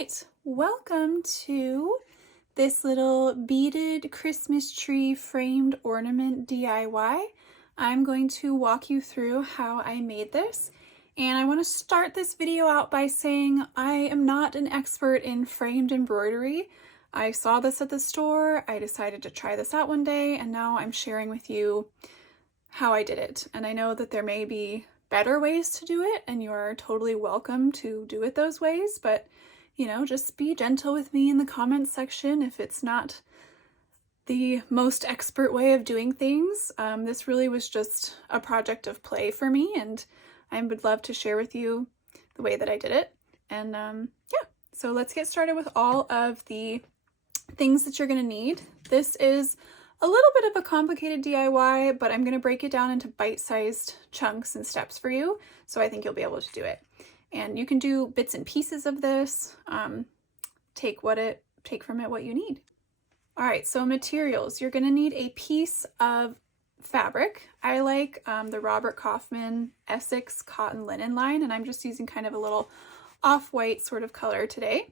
right, welcome to this little beaded Christmas tree framed ornament DIY. I'm going to walk you through how I made this, and I want to start this video out by saying I am not an expert in framed embroidery. I saw this at the store, I decided to try this out one day, and now I'm sharing with you how I did it. And I know that there may be better ways to do it, and you are totally welcome to do it those ways, but you know, just be gentle with me in the comments section if it's not the most expert way of doing things. This really was just a project of play for me, and I would love to share with you the way that I did it. And yeah, so let's get started with all of the things that you're going to need. This is a little bit of a complicated DIY, but I'm going to break it down into bite-sized chunks and steps for you, so I think you'll be able to do it. And you can do bits and pieces of this, take from it what you need. All right, so materials. You're gonna need a piece of fabric. I like the Robert Kaufman Essex Cotton linen line, and I'm just using kind of a little off-white sort of color today.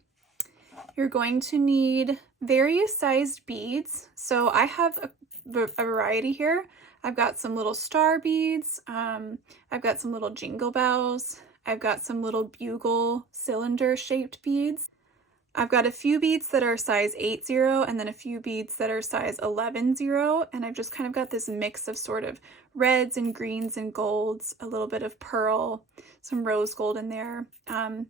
You're going to need various sized beads. So I have a variety here. I've got some little star beads. I've got some little jingle bells. I've got some little bugle cylinder shaped beads. I've got a few beads that are size 8-0 and then a few beads that are size 11-0, and I've just kind of got this mix of sort of reds and greens and golds, a little bit of pearl, some rose gold in there.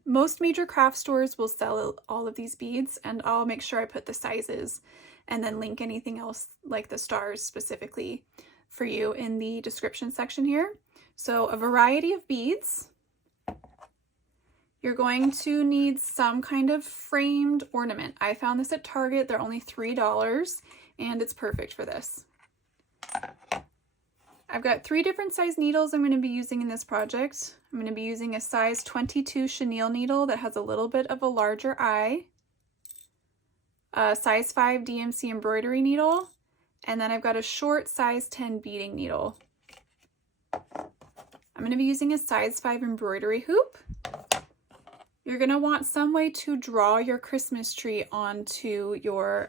Most major craft stores will sell all of these beads, and I'll make sure I put the sizes and then link anything else like the stars specifically for you in the description section here. So a variety of beads. You're going to need some kind of framed ornament. I found this at Target. They're only $3 and it's perfect for this. I've got 3 different size needles I'm going to be using in this project. I'm going to be using a size 22 chenille needle that has a little bit of a larger eye, a size 5 DMC embroidery needle, and then I've got a short size 10 beading needle. I'm going to be using a size 5 embroidery hoop. You're going to want some way to draw your Christmas tree onto your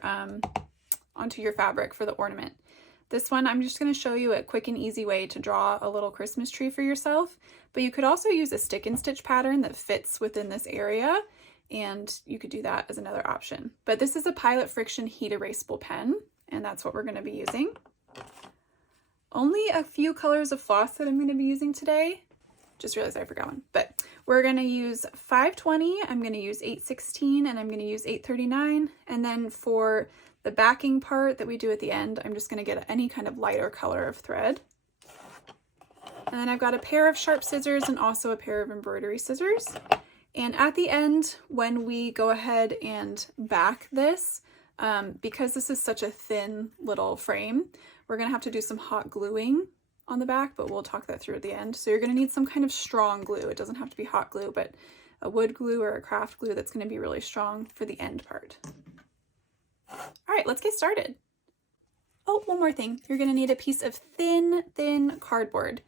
fabric for the ornament. This one, I'm just going to show you a quick and easy way to draw a little Christmas tree for yourself, but you could also use a stick and stitch pattern that fits within this area, and you could do that as another option. But this is a Pilot Friction heat erasable pen, and that's what we're going to be using. Only a few colors of floss that I'm going to be using today. Just realized I forgot one, but we're going to use 520, I'm going to use 816, and I'm going to use 839. And then for the backing part that we do at the end, I'm just going to get any kind of lighter color of thread. And then I've got a pair of sharp scissors and also a pair of embroidery scissors. And at the end, when we go ahead and back this, because this is such a thin little frame, we're going to have to do some hot gluing on the back, but we'll talk that through at the end. So you're going to need some kind of strong glue. It doesn't have to be hot glue, but a wood glue or a craft glue that's going to be really strong for the end part. All right, let's get started. Oh, one more thing. You're going to need a piece of thin cardboard.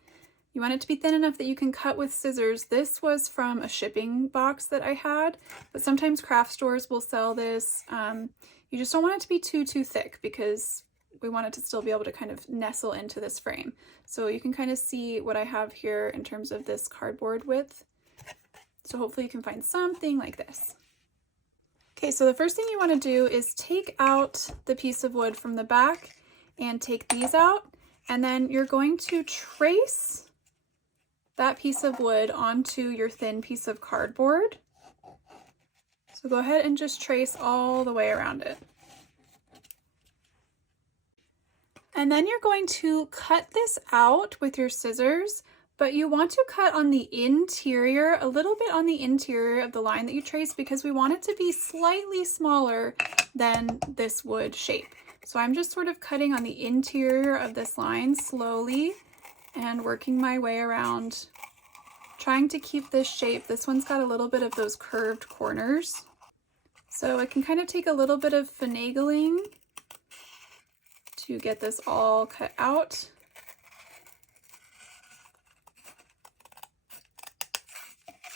You want it to be thin enough that you can cut with scissors. This was from a shipping box that I had, but sometimes craft stores will sell this. You just don't want it to be too thick because we want it to still be able to kind of nestle into this frame. So you can kind of see what I have here in terms of this cardboard width. So hopefully you can find something like this. Okay, so the first thing you want to do is take out the piece of wood from the back and take these out. And then you're going to trace that piece of wood onto your thin piece of cardboard. So go ahead and just trace all the way around it. And then you're going to cut this out with your scissors, but you want to cut on the interior, a little bit on the interior of the line that you traced, because we want it to be slightly smaller than this wood shape. So I'm just sort of cutting on the interior of this line slowly and working my way around, trying to keep this shape. This one's got a little bit of those curved corners. So it can kind of take a little bit of finagling to get this all cut out.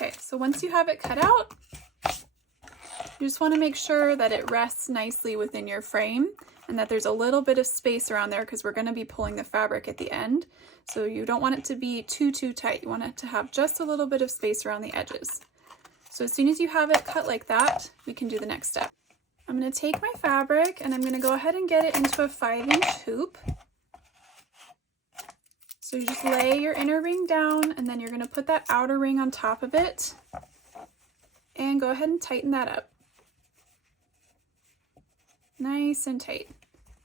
Okay, so once you have it cut out, You just want to make sure that it rests nicely within your frame and that there's a little bit of space around there because we're going to be pulling the fabric at the end. So you don't want it to be too tight. You want it to have just a little bit of space around the edges. So as soon as you have it cut like that, we can do the next step. I'm going to take my fabric and I'm going to go ahead and get it into a 5-inch hoop. So you just lay your inner ring down and then you're going to put that outer ring on top of it and go ahead and tighten that up. Nice and tight.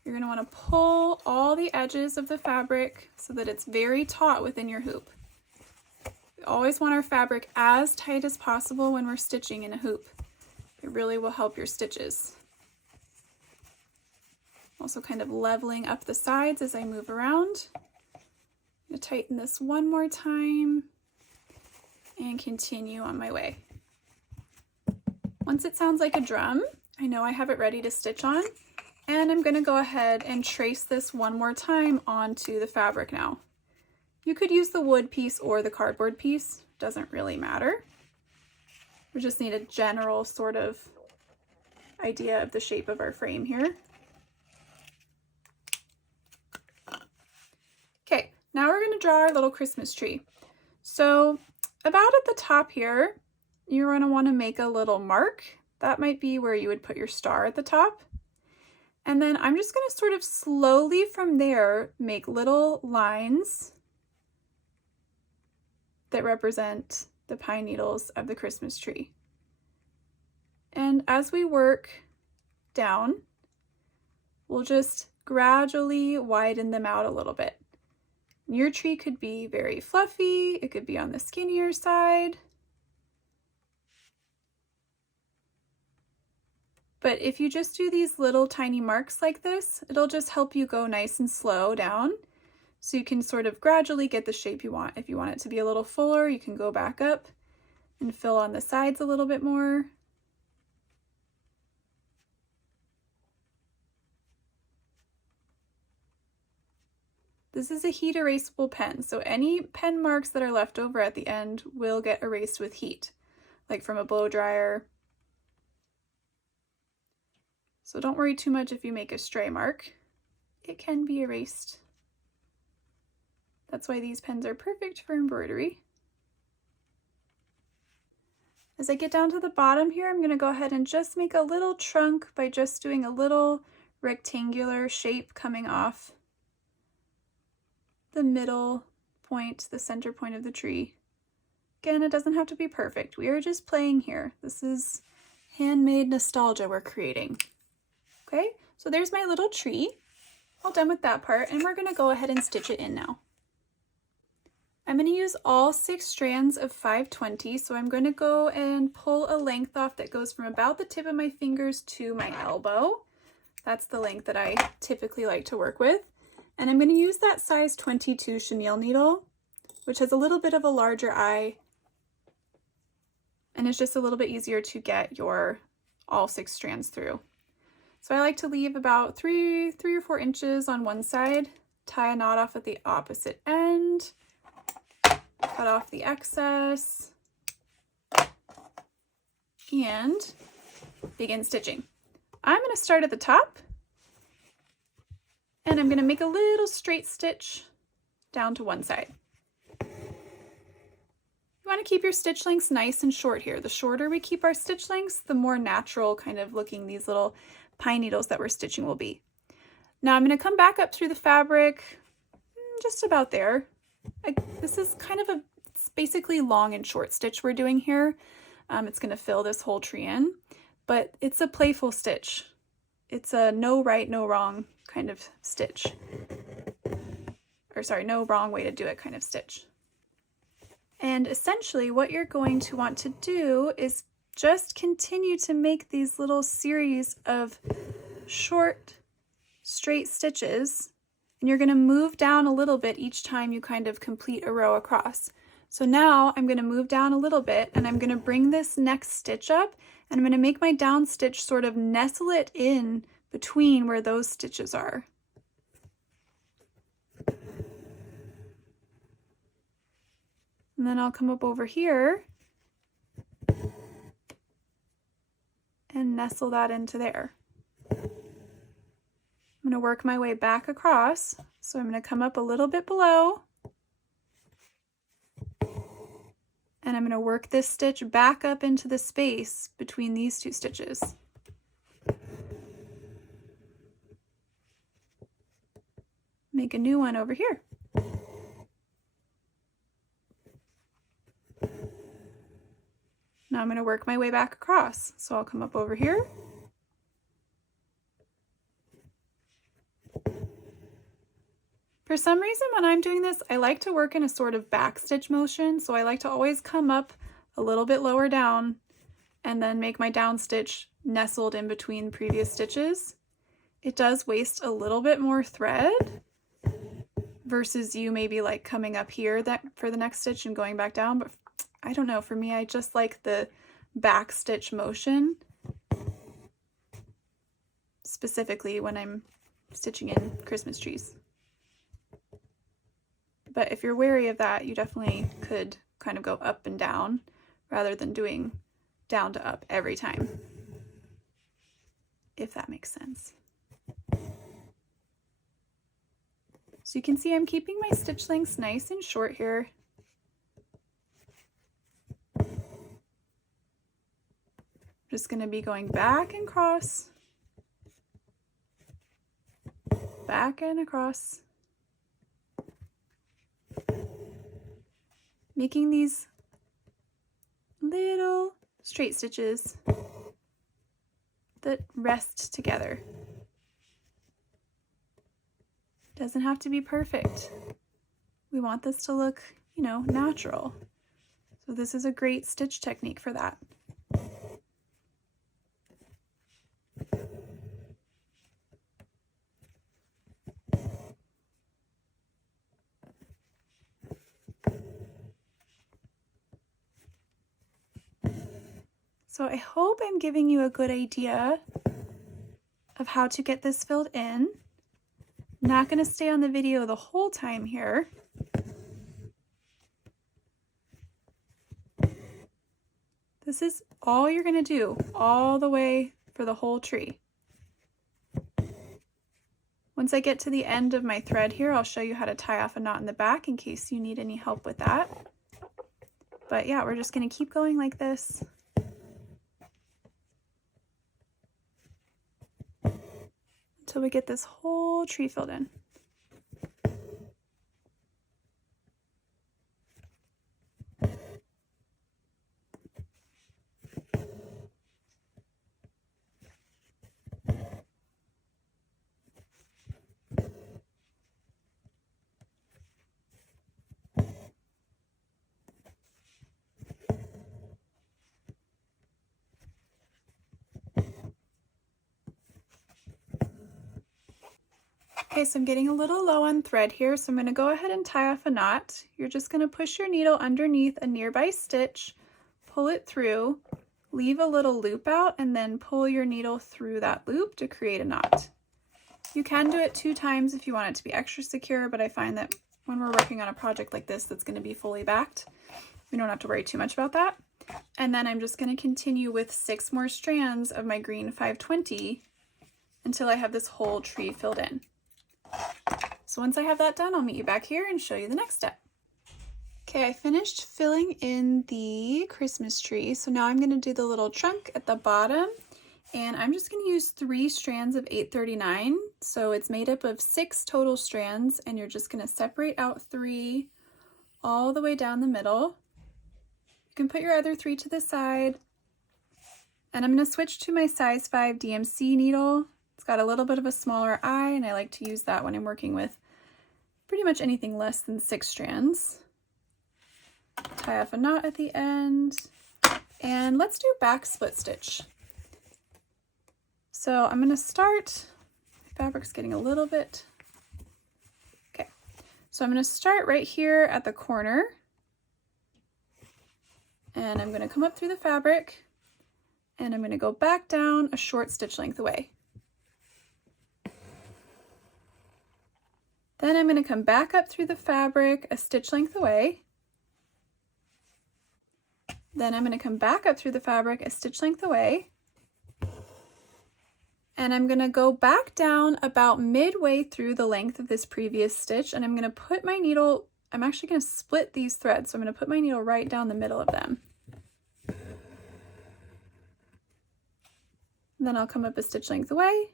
You're going to want to pull all the edges of the fabric so that it's very taut within your hoop. We always want our fabric as tight as possible when we're stitching in a hoop. It really will help your stitches. Also kind of leveling up the sides as I move around. I'm going to tighten this one more time and continue on my way. Once it sounds like a drum, I know I have it ready to stitch on, and I'm going to go ahead and trace this one more time onto the fabric now. You could use the wood piece or the cardboard piece, doesn't really matter. We just need a general sort of idea of the shape of our frame here. Okay, now we're going to draw our little Christmas tree. So about at the top here, you're going to want to make a little mark. That might be where you would put your star at the top. And then I'm just going to sort of slowly from there make little lines that represent the pine needles of the Christmas tree. And as we work down, we'll just gradually widen them out a little bit. Your tree could be very fluffy, it could be on the skinnier side. But if you just do these little tiny marks like this, it'll just help you go nice and slow down so you can sort of gradually get the shape you want. If you want it to be a little fuller, you can go back up and fill on the sides a little bit more. This is a heat erasable pen, so any pen marks that are left over at the end will get erased with heat, like from a blow dryer. So don't worry too much if you make a stray mark. It can be erased. That's why these pens are perfect for embroidery. As I get down to the bottom here, I'm going to go ahead and just make a little trunk by just doing a little rectangular shape coming off the middle point, the center point of the tree. Again, it doesn't have to be perfect. We are just playing here. This is handmade nostalgia we're creating. Okay, so there's my little tree. All done with that part, and we're going to go ahead and stitch it in now. I'm going to use all 6 strands of 520, so I'm going to go and pull a length off that goes from about the tip of my fingers to my elbow. That's the length that I typically like to work with. And I'm going to use that size 22 chenille needle, which has a little bit of a larger eye, and it's just a little bit easier to get your all 6 strands through. So I like to leave about 3 or 4 inches on one side, tie a knot off at the opposite end, cut off the excess, and begin stitching. I'm going to start at the top, and I'm going to make a little straight stitch down to one side. You want to keep your stitch lengths nice and short here. The shorter we keep our stitch lengths, the more natural kind of looking these little pine needles that we're stitching will be. Now I'm going to come back up through the fabric, just about there. This is kind of it's basically long and short stitch we're doing here. It's going to fill this whole tree in, but it's a playful stitch. It's a no right, no wrong kind of stitch. Or sorry, no wrong way to do it kind of stitch. And essentially what you're going to want to do is just continue to make these little series of short, straight stitches, and you're going to move down a little bit each time you kind of complete a row across. So now I'm going to move down a little bit, and I'm going to bring this next stitch up, and I'm going to make my down stitch sort of nestle it in between where those stitches are. And then I'll come up over here and nestle that into there. I'm going to work my way back across. So I'm going to come up a little bit below. And I'm going to work this stitch back up into the space between these two stitches. Make a new one over here. Now I'm going to work my way back across. So I'll come up over here. For some reason, when I'm doing this, I like to work in a sort of back stitch motion. So I like to always come up a little bit lower down and then make my down stitch nestled in between previous stitches. It does waste a little bit more thread versus you maybe like coming up here for the next stitch and going back down. But I don't know, for me, I just like the back stitch motion, specifically when I'm stitching in Christmas trees. But if you're wary of that, you definitely could kind of go up and down rather than doing down to up every time, if that makes sense. So you can see I'm keeping my stitch lengths nice and short here. Just going to be going back and across, back and across, making these little straight stitches that rest together. Doesn't have to be perfect. We want this to look, you know, natural. So this is a great stitch technique for that. So I hope I'm giving you a good idea of how to get this filled in. I'm not going to stay on the video the whole time here. This is all you're going to do all the way for the whole tree. Once I get to the end of my thread here, I'll show you how to tie off a knot in the back in case you need any help with that. But yeah, we're just going to keep going like this. Until we get this whole tree filled in. Okay, so I'm getting a little low on thread here, so I'm going to go ahead and tie off a knot. You're just going to push your needle underneath a nearby stitch, pull it through, leave a little loop out, and then pull your needle through that loop to create a knot. You can do it 2 times if you want it to be extra secure, but I find that when we're working on a project like this that's going to be fully backed, we don't have to worry too much about that. And then I'm just going to continue with 6 more strands of my green 520 until I have this whole tree filled in. So once I have that done, I'll meet you back here and show you the next step. Okay, I finished filling in the Christmas tree. So now I'm going to do the little trunk at the bottom, and I'm just going to use 3 strands of 839. So it's made up of 6 total strands, and you're just going to separate out 3 all the way down the middle. You can put your other 3 to the side, and I'm going to switch to my size 5 DMC needle. It's got a little bit of a smaller eye, and I like to use that when I'm working with pretty much anything less than 6 strands. Tie off a knot at the end, and let's do back split stitch. So I'm going to start, my fabric's getting a little bit, okay. So I'm going to start right here at the corner, and I'm going to come up through the fabric, and I'm going to go back down a short stitch length away. Then I'm going to come back up through the fabric a stitch length away. Then I'm going to come back up through the fabric a stitch length away. And I'm gonna go back down about midway through the length of this previous stitch, and I'm gonna put my needle, I'm actually gonna split these threads, so I'm gonna put my needle right down the middle of them. And then I'll come up a stitch length away,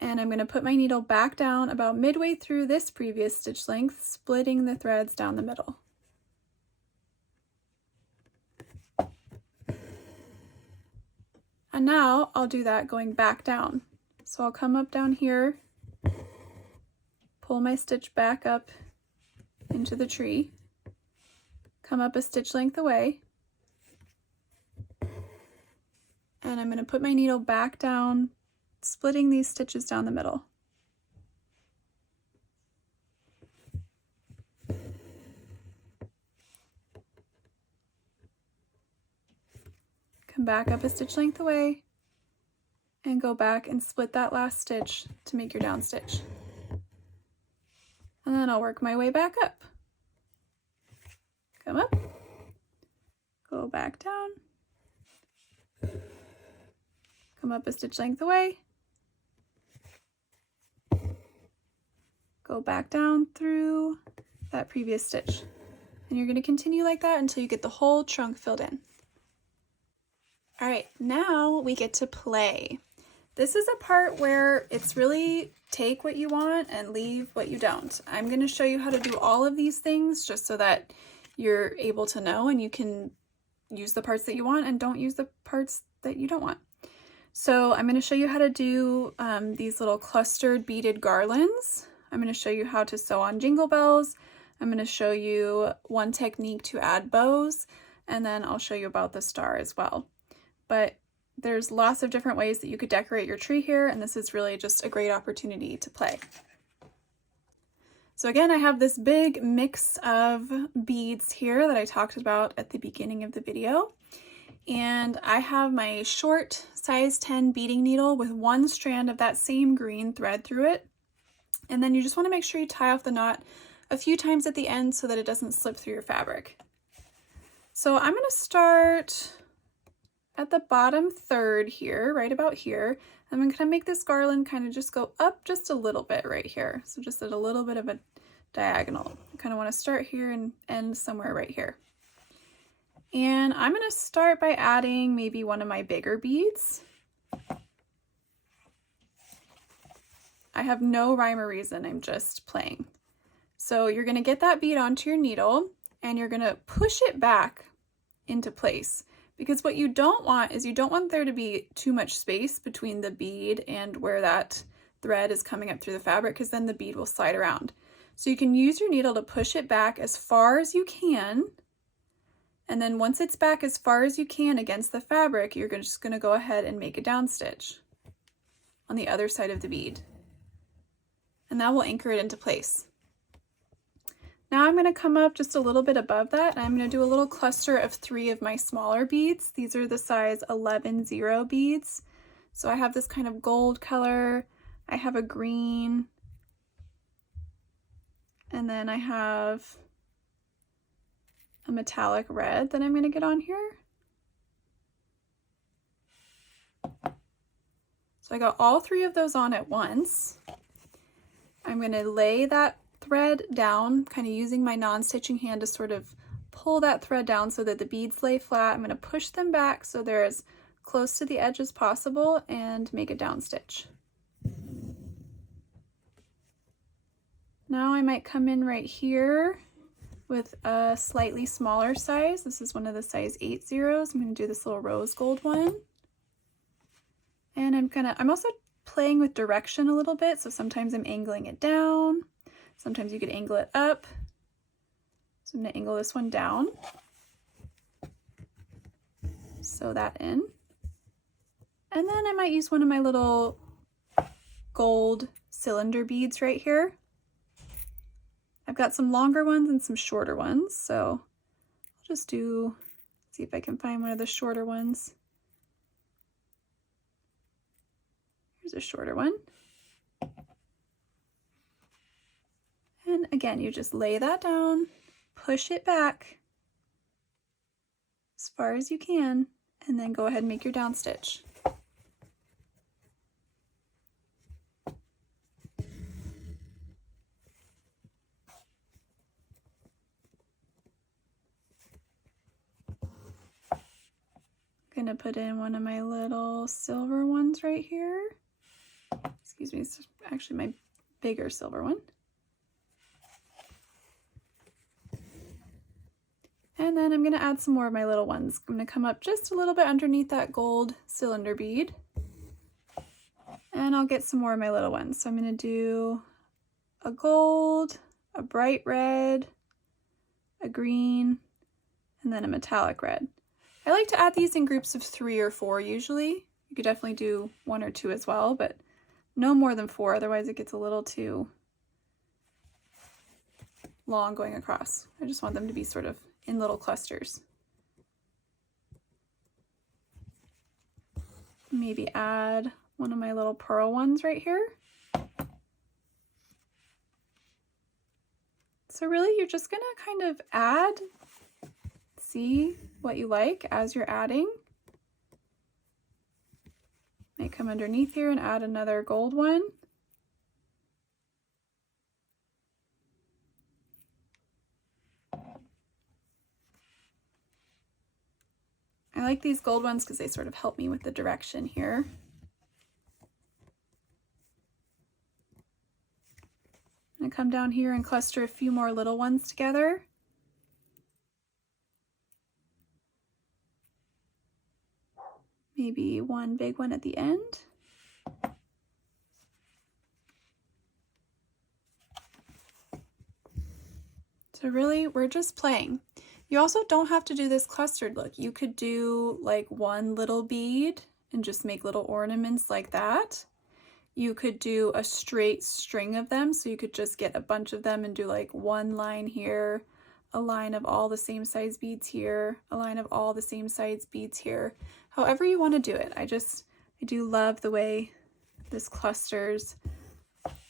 and I'm gonna put my needle back down about midway through this previous stitch length, splitting the threads down the middle. And now I'll do that going back down. So I'll come up down here, pull my stitch back up into the tree, come up a stitch length away, and I'm going to put my needle back down, splitting these stitches down the middle. Come back up a stitch length away and go back and split that last stitch to make your down stitch. And then I'll work my way back up. Come up, go back down, come up a stitch length away, go back down through that previous stitch. And you're going to continue like that until you get the whole trunk filled in. All right, now we get to play. This is a part where it's really take what you want and leave what you don't. I'm going to show you how to do all of these things just so that you're able to know and you can use the parts that you want and don't use the parts that you don't want. So I'm going to show you how to do these little clustered beaded garlands. I'm going to show you how to sew on jingle bells. I'm going to show you one technique to add bows, and then I'll show you about the star as well. But there's lots of different ways that you could decorate your tree here, and this is really just a great opportunity to play. So again, I have this big mix of beads here that I talked about at the beginning of the video. And I have my short size 10 beading needle with one strand of that same green thread through it. And then you just want to make sure you tie off the knot a few times at the end so that it doesn't slip through your fabric. So I'm going to start at the bottom third here, right about here. I'm going to make this garland kind of just go up just a little bit right here. So just at a little bit of a diagonal. I kind of want to start here and end somewhere right here. And I'm going to start by adding maybe one of my bigger beads. I have no rhyme or reason, I'm just playing. So you're going to get that bead onto your needle and you're going to push it back into place. Because what you don't want is you don't want there to be too much space between the bead and where that thread is coming up through the fabric, because then the bead will slide around. So you can use your needle to push it back as far as you can. And then once it's back as far as you can against the fabric, you're just going to go ahead and make a down stitch on the other side of the bead. And that will anchor it into place. Now I'm going to come up just a little bit above that, and I'm going to do a little cluster of 3 of my smaller beads. These are the size 11-0 beads. So I have this kind of gold color, I have a green, and then I have a metallic red that I'm going to get on here. So I got all 3 of those on at once. I'm going to lay that thread down, kind of using my non-stitching hand to sort of pull that thread down so that the beads lay flat. I'm going to push them back so they're as close to the edge as possible and make a down stitch. Now I might come in right here with a slightly smaller size. This is one of the size 8-0s. I'm going to do this little rose gold one. And I'm also playing with direction a little bit. So sometimes I'm angling it down. Sometimes you could angle it up. So I'm going to angle this one down. Sew that in. And then I might use one of my little gold cylinder beads right here. I've got some longer ones and some shorter ones. So I'll just see if I can find one of the shorter ones. Here's a shorter one. And again, you just lay that down, push it back as far as you can, and then go ahead and make your down stitch. I'm gonna put in one of my little silver ones right here. Excuse me, it's actually my bigger silver one. And then I'm gonna add some more of my little ones. I'm gonna come up just a little bit underneath that gold cylinder bead. And I'll get some more of my little ones. So I'm gonna do a gold, a bright red, a green, and then a metallic red. I like to add these in groups of 3 or 4 usually. You could definitely do 1 or 2 as well, but no more than 4, otherwise it gets a little too long going across. I just want them to be sort of in little clusters. Maybe add one of my little pearl ones right here. So really you're just gonna kind of add, see what you like as you're adding. Might come underneath here and add another gold one. I like these gold ones because they sort of help me with the direction here. I'm gonna come down here and cluster a few more little ones together. Maybe one big one at the end. So really, we're just playing. You also don't have to do this clustered look. You could do like one little bead and just make little ornaments like that. You could do a straight string of them, so you could just get a bunch of them and do like one line here, a line of all the same size beads here, a line of all the same size beads here. However you want to do it. I do love the way this clusters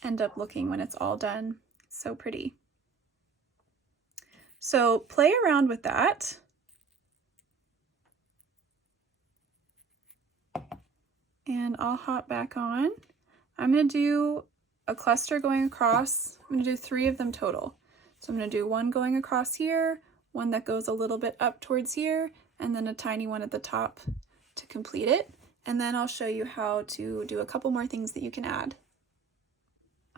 end up looking when it's all done. It's so pretty. So play around with that. And I'll hop back on. I'm going to do a cluster going across. I'm going to do 3 of them total. So I'm going to do one going across here, one that goes a little bit up towards here, and then a tiny one at the top to complete it. And then I'll show you how to do a couple more things that you can add.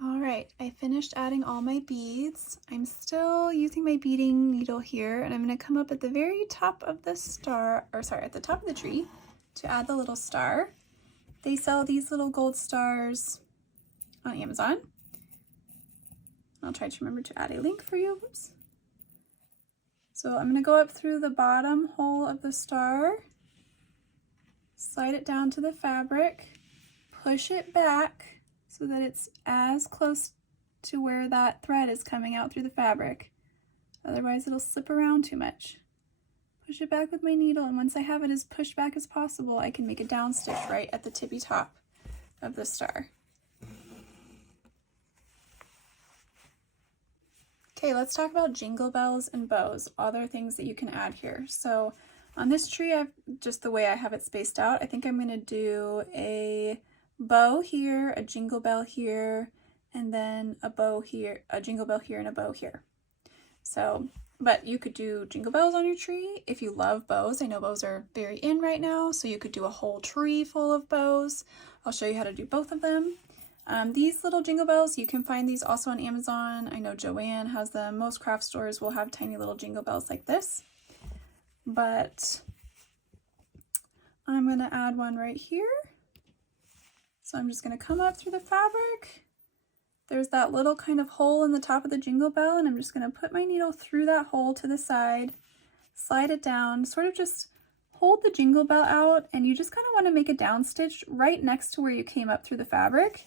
All right, I finished adding all my beads. I'm still using my beading needle here, and I'm going to come up at the very top of the star, or sorry, at the top of the tree to add the little star. They sell these little gold stars on Amazon. I'll try to remember to add a link for you. Oops. So I'm going to go up through the bottom hole of the star, slide it down to the fabric, push it back so that it's as close to where that thread is coming out through the fabric. Otherwise it'll slip around too much. Push it back with my needle, and once I have it as pushed back as possible, I can make a down stitch right at the tippy top of the star. Okay, let's talk about jingle bells and bows, other things that you can add here. So on this tree, just the way I have it spaced out, I think I'm going to do a bow here, a jingle bell here, and then a bow here, a jingle bell here, and a bow here. So, but you could do jingle bells on your tree if you love bows. I know bows are very in right now, so you could do a whole tree full of bows. I'll show you how to do both of them. These little jingle bells, you can find these also on Amazon. I know Joann has them. Most craft stores will have tiny little jingle bells like this. But I'm going to add one right here. So I'm just going to come up through the fabric. There's that little kind of hole in the top of the jingle bell, and I'm just going to put my needle through that hole to the side, slide it down, sort of just hold the jingle bell out, and you just kind of want to make a down stitch right next to where you came up through the fabric,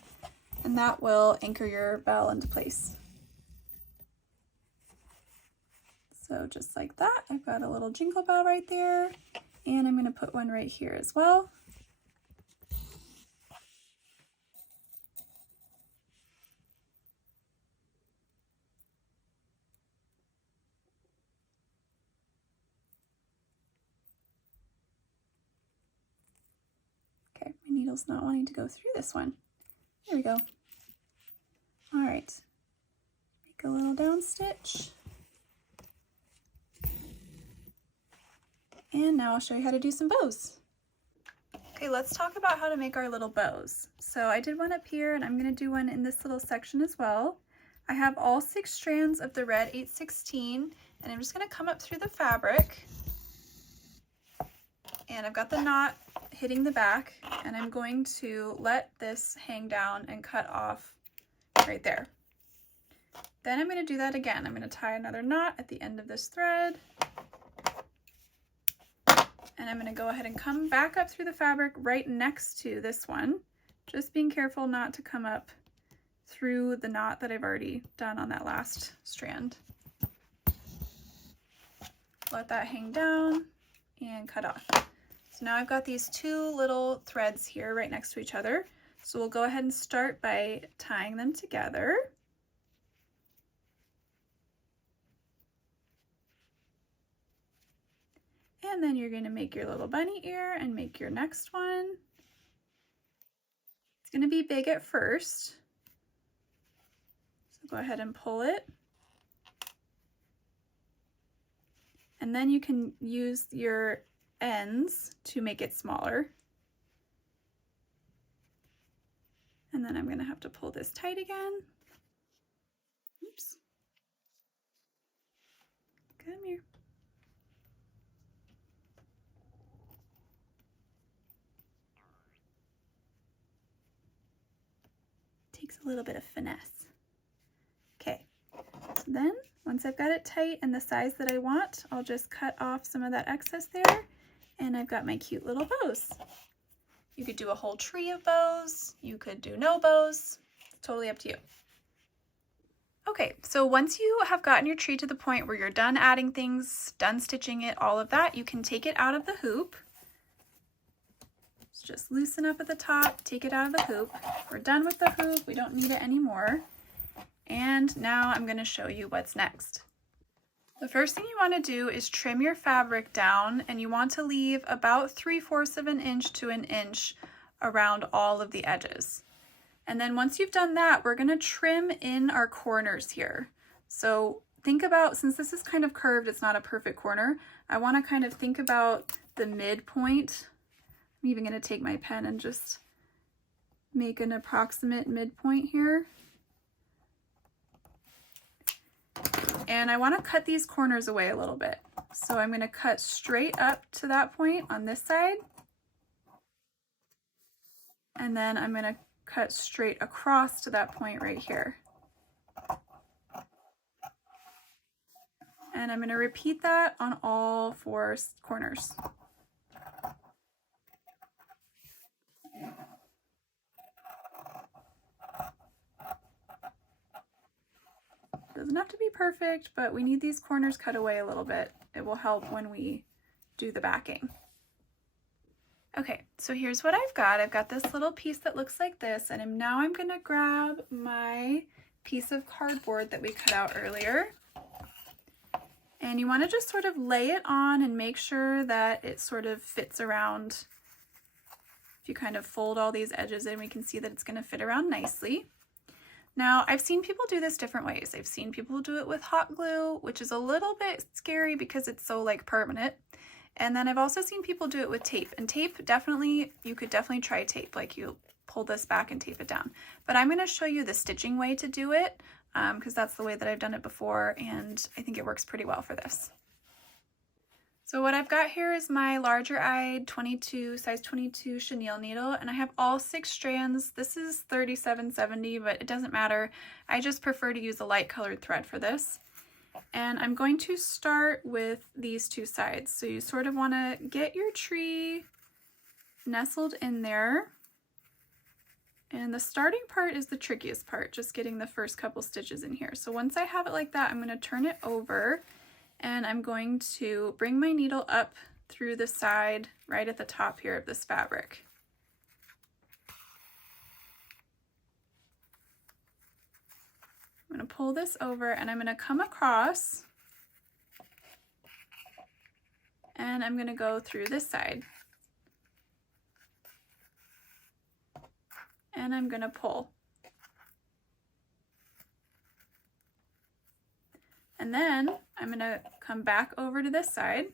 and that will anchor your bell into place. So just like that, I've got a little jingle bell right there, and I'm going to put one right here as well. needle's not wanting to go through this one. There we go. All right, make a little down stitch. And now I'll show you how to do some bows. Okay, let's talk about how to make our little bows. So I did one up here and I'm gonna do one in this little section as well. I have all 6 strands of the red 8/16 and I'm just gonna come up through the fabric. And I've got the knot hitting the back and I'm going to let this hang down and cut off right there. Then I'm gonna do that again. I'm gonna tie another knot at the end of this thread. And I'm going to go ahead and come back up through the fabric right next to this one, just being careful not to come up through the knot that I've already done on that last strand. Let that hang down and cut off. So now I've got these 2 little threads here right next to each other. So we'll go ahead and start by tying them together. And then you're going to make your little bunny ear and make your next one. It's going to be big at first. So go ahead and pull it. And then you can use your ends to make it smaller. And then I'm going to have to pull this tight again. Oops. Come here. Takes a little bit of finesse. Okay, so then once I've got it tight and the size that I want, I'll just cut off some of that excess there and I've got my cute little bows. You could do a whole tree of bows, you could do no bows, it's totally up to you. Okay, so once you have gotten your tree to the point where you're done adding things, done stitching it, all of that, you can take it out of the hoop. Just loosen up at the top, take it out of the hoop. We're done with the hoop, we don't need it anymore. And now I'm going to show you what's next. The first thing you want to do is trim your fabric down, and you want to leave about 3/4 of an inch to an inch around all of the edges. And then once you've done that, we're going to trim in our corners here. So think about, since this is kind of curved, it's not a perfect corner, I want to kind of think about the midpoint. I'm even going to take my pen and just make an approximate midpoint here. And I want to cut these corners away a little bit. So I'm going to cut straight up to that point on this side. And then I'm going to cut straight across to that point right here. And I'm going to repeat that on all 4 corners. Doesn't have to be perfect, but we need these corners cut away a little bit. It will help when we do the backing. Okay, so here's what I've got. I've got this little piece that looks like this, and now I'm going to grab my piece of cardboard that we cut out earlier. And you want to just sort of lay it on and make sure that it sort of fits around. If you kind of fold all these edges in, we can see that it's going to fit around nicely. Now, I've seen people do this different ways. I've seen people do it with hot glue, which is a little bit scary because it's so like permanent. And then I've also seen people do it with tape, and tape definitely, you could definitely try tape, like you pull this back and tape it down. But I'm going to show you the stitching way to do it because that's the way that I've done it before, and I think it works pretty well for this. So what I've got here is my larger eyed size 22 chenille needle, and I have all 6 strands. This is 3770, but it doesn't matter. I just prefer to use a light colored thread for this. And I'm going to start with these 2 sides. So you sort of want to get your tree nestled in there. And the starting part is the trickiest part, just getting the first couple stitches in here. So once I have it like that, I'm going to turn it over. And I'm going to bring my needle up through the side right at the top here of this fabric. I'm going to pull this over and I'm going to come across and I'm going to go through this side. and I'm going to pull. And then I'm going to come back over to this side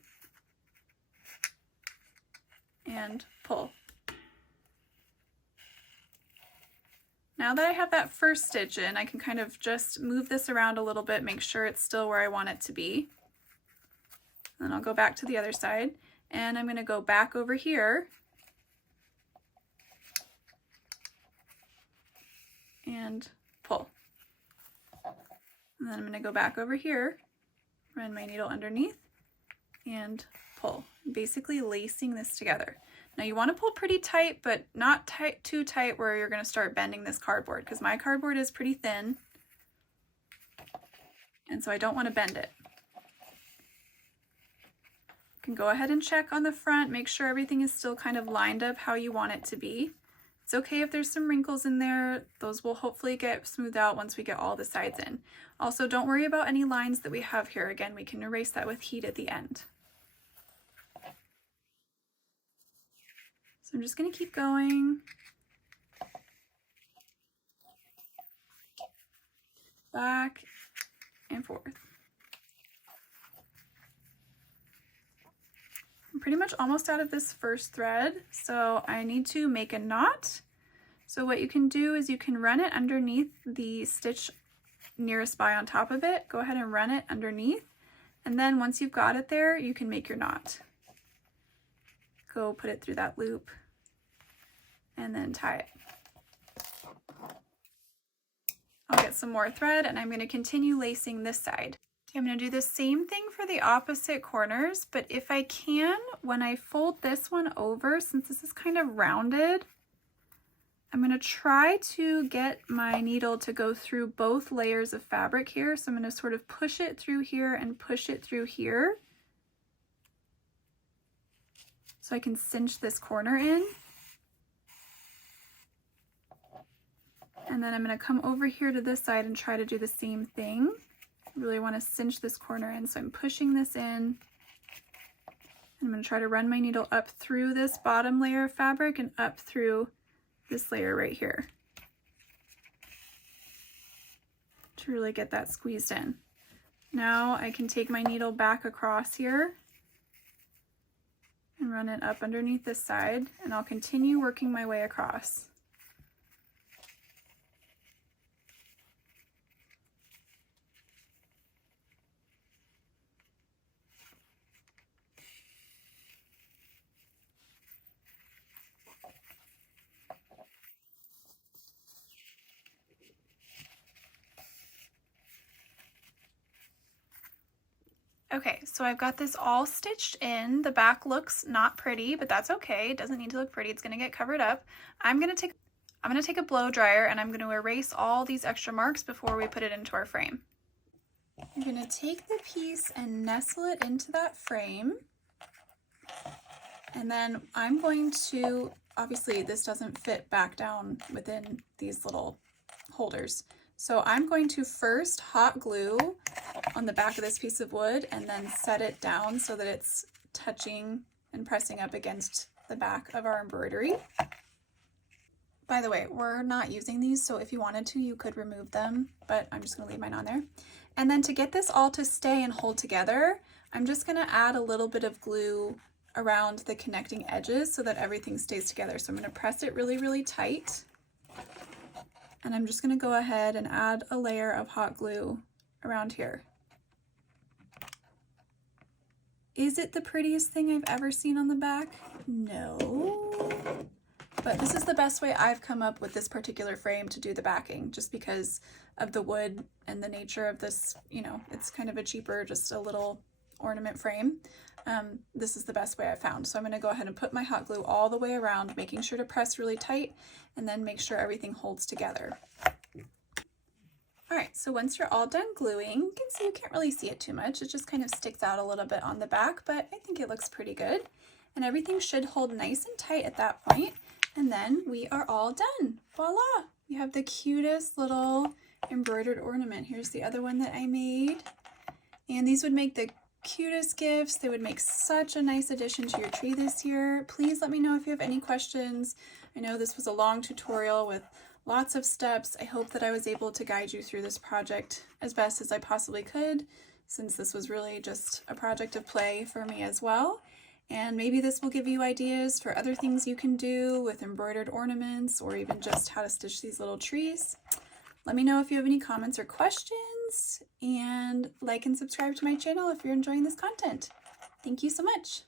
and pull. Now that I have that first stitch in, I can kind of just move this around a little bit, make sure it's still where I want it to be. And then I'll go back to the other side, and I'm going to go back over here and pull. And then I'm going to go back over here, run my needle underneath, and pull, basically lacing this together. Now you want to pull pretty tight, but not too tight where you're going to start bending this cardboard, because my cardboard is pretty thin, and so I don't want to bend it. You can go ahead and check on the front, make sure everything is still kind of lined up how you want it to be. It's okay if there's some wrinkles in there, those will hopefully get smoothed out once we get all the sides in. Also, don't worry about any lines that we have here. Again, we can erase that with heat at the end. So I'm just going to keep going. Back and forth. I'm pretty much almost out of this first thread, so I need to make a knot. So what you can do is you can run it underneath the stitch nearest by on top of it. Go ahead and run it underneath, and then once you've got it there, you can make your knot. Go put it through that loop and then tie it. I'll get some more thread, and I'm going to continue lacing this side. I'm going to do the same thing for the opposite corners, but if I can, when I fold this one over, since this is kind of rounded, I'm going to try to get my needle to go through both layers of fabric here. So I'm going to sort of push it through here and push it through here, so I can cinch this corner in. And then I'm going to come over here to this side and try to do the same thing. I really want to cinch this corner in, so I'm pushing this in. I'm going to try to run my needle up through this bottom layer of fabric and up through this layer right here to really get that squeezed in. Now I can take my needle back across here and run it up underneath this side, and I'll continue working my way across. Okay, so I've got this all stitched in. The back looks not pretty, but that's okay. It doesn't need to look pretty. It's gonna get covered up. I'm gonna take a blow dryer, and I'm gonna erase all these extra marks before we put it into our frame. I'm gonna take the piece and nestle it into that frame. And then I'm going to, obviously this doesn't fit back down within these little holders. So I'm going to first hot glue on the back of this piece of wood and then set it down so that it's touching and pressing up against the back of our embroidery. By the way, we're not using these, so if you wanted to, you could remove them, but I'm just gonna leave mine on there. And then to get this all to stay and hold together, I'm just gonna add a little bit of glue around the connecting edges so that everything stays together. So I'm gonna press it really, really tight. And I'm just gonna go ahead and add a layer of hot glue around here. Is it the prettiest thing I've ever seen on the back? No. But this is the best way I've come up with this particular frame to do the backing, just because of the wood and the nature of this, you know, it's kind of a cheaper, just a little ornament frame. This is the best way I found. So I'm going to go ahead and put my hot glue all the way around, making sure to press really tight and then make sure everything holds together. All right, so once you're all done gluing, you can see, you can't really see it too much. It just kind of sticks out a little bit on the back, but I think it looks pretty good. And everything should hold nice and tight at that point. And then we are all done. Voila! You have the cutest little embroidered ornament. Here's the other one that I made. And these would make the cutest gifts. They would make such a nice addition to your tree this year. Please let me know if you have any questions. I know this was a long tutorial with lots of steps. I hope that I was able to guide you through this project as best as I possibly could, since this was really just a project of play for me as well. And maybe this will give you ideas for other things you can do with embroidered ornaments, or even just how to stitch these little trees. Let me know if you have any comments or questions, and like and subscribe to my channel if you're enjoying this content. Thank you so much.